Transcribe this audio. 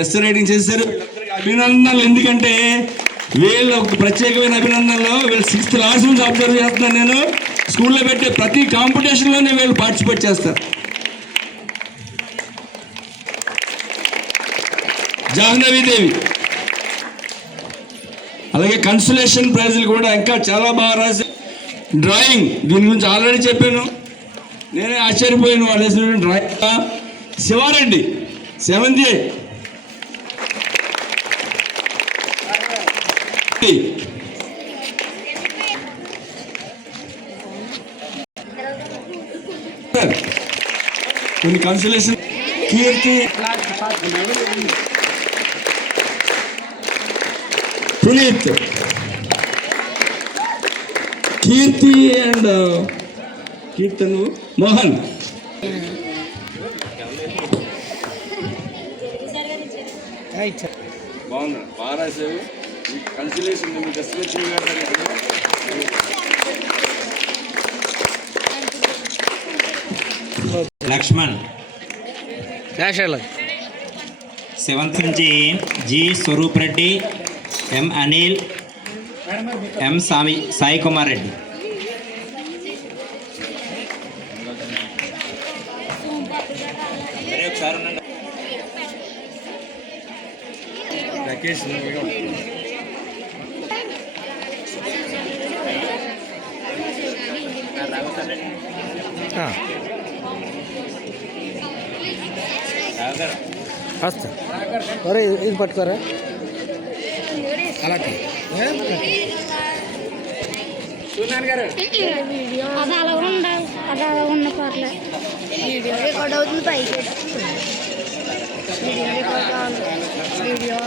Yes writing చేశారు. అభినందనలు. ఎందుకంటే వీళ్ళు ఒక ప్రత్యేకమైన అభినందనలు. వీళ్ళు 6th క్లాస్ నుంచి అబ్జర్వ్ చేస్తున్నాను నేను. స్కూల్లో పెట్టే ప్రతి కాంపిటీషన్లోనే వీళ్ళు పార్టిసిపేట్ చేస్తారు. జాహ్నవీదేవి. అలాగే కన్సలేషన్ ప్రైజులు కూడా ఇంకా చాలా బాగా రాశారు. డ్రాయింగ్ దీని గురించి ఆల్రెడీ చెప్పాను. నేనే ఆశ్చర్యపోయాను వాళ్ళు వేసిన డ్రాయింగ్. Sivareddy 7th A. కొన్ని కన్సలేషన్. కీర్తి, పునీత్, కీర్తి అండ్ కీర్తను, మోహన్. బాగుంది, బాగా రాశారు. కన్సలేషన్ మీకు లక్ష్మణ్. 7th నుంచి G Swaroop Reddy, M Anil, M Sai Kumar Reddy. Rakesh. అరే ఇది పట్టుకోరా. అలాగే అది అలా ఉండాలి. అది అలా ఉన్న పర్లే. వీడియో రికార్డ్ అవుతుంది పైకి. వీడియో రికార్డ్ కావాలి. వీడియో